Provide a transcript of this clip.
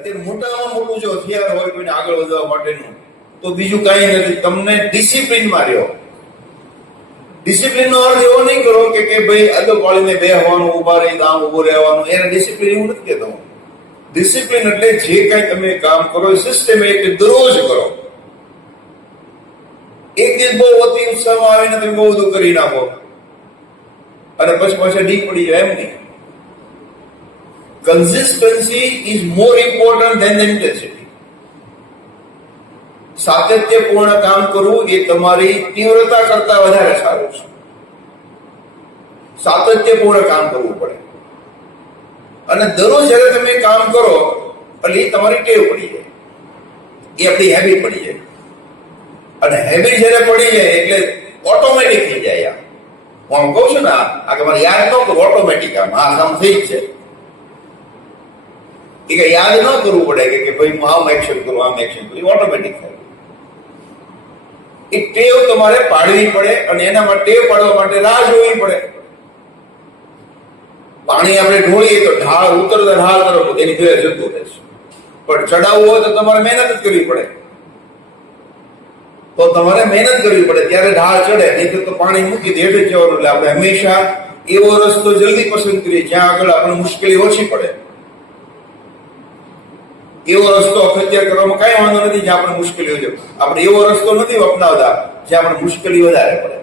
અત્યારે મોટામાં મોટું જો હથિયાર હોય કોઈને આગળ વધવા માટેનું તો બીજું કઈ નથી, તમને ડિસિપ્લિનમાં રહ્યો. ડિસિપ્લિન નો અર્થ એવો નહીં કરો કે ભાઈ અદબ વાળીને બે હોવાનું, ઉભા રહી આમ ઉભું રહેવાનું, એને ડિસિપ્લિન એવું નથી કહેતો. ડિસિપ્લિન એટલે જે કઈ તમે કામ કરો એ સિસ્ટમેટિક દરરોજ કરો. એક દિવસ બહુ અતિ ઉત્સાહમાં આવીને તમે બહુ બધું કરી નાખો અને પછી પાછા ડીપ પડી જાય, એમ નહીં. Consistency is more important than the intensity. સાતત્યપૂર્ણ કામ કરવું એ તમારી તીવ્રતા કરતા વધારે સારું છે. સાતત્યપૂર્ણ કામ કરવું પડે અને દરરોજ જયારે તમે કામ કરો એટલે એ તમારી ટેવ પડી જાય, એ આપણી હેબિટ પડી જાય. અને હેબિટ જયારે પડી જાય એટલે ઓટોમેટિક થઈ જાય. હું કહું છું ને આ કે મારે યાદ ન કરું, ઓટોમેટિક આ કામ થઈ જ છે. એ યાદ ન કરવું પડે કે ભાઈ હું આમ એક્શન કરું, આમ એક્શન કરું, એ ઓટોમેટિક થાય. એ ટેવ તમારે પાડવી પડે અને એના માટે ટેવ પાડવા માટે રાહ જોવી પડે. પાણી આપણે ઢોળીએ તો ઢાળ ઉતરતા ઢાળ તરફ એની જોડે જતું રહેશે, પણ ચડાવવું હોય તો તમારે મહેનત જ કરવી પડે. તો તમારે મહેનત કરવી પડે ત્યારે ઢાળ ચડે, નહીં તો પાણી મૂકી દે એટલે જવાનું. એટલે આપણે હંમેશા એવો રસ્તો જલ્દી પસંદ કરીએ જ્યાં આગળ આપણે મુશ્કેલી ઓછી પડે. એવો રસ્તો અખત્યાર કરવામાં કઈ વાંધો નથી જ્યાં આપણે મુશ્કેલી હોય. આપણે એવો રસ્તો નથી અપનાવતા જ્યાં આપણે મુશ્કેલી વધારે પડે.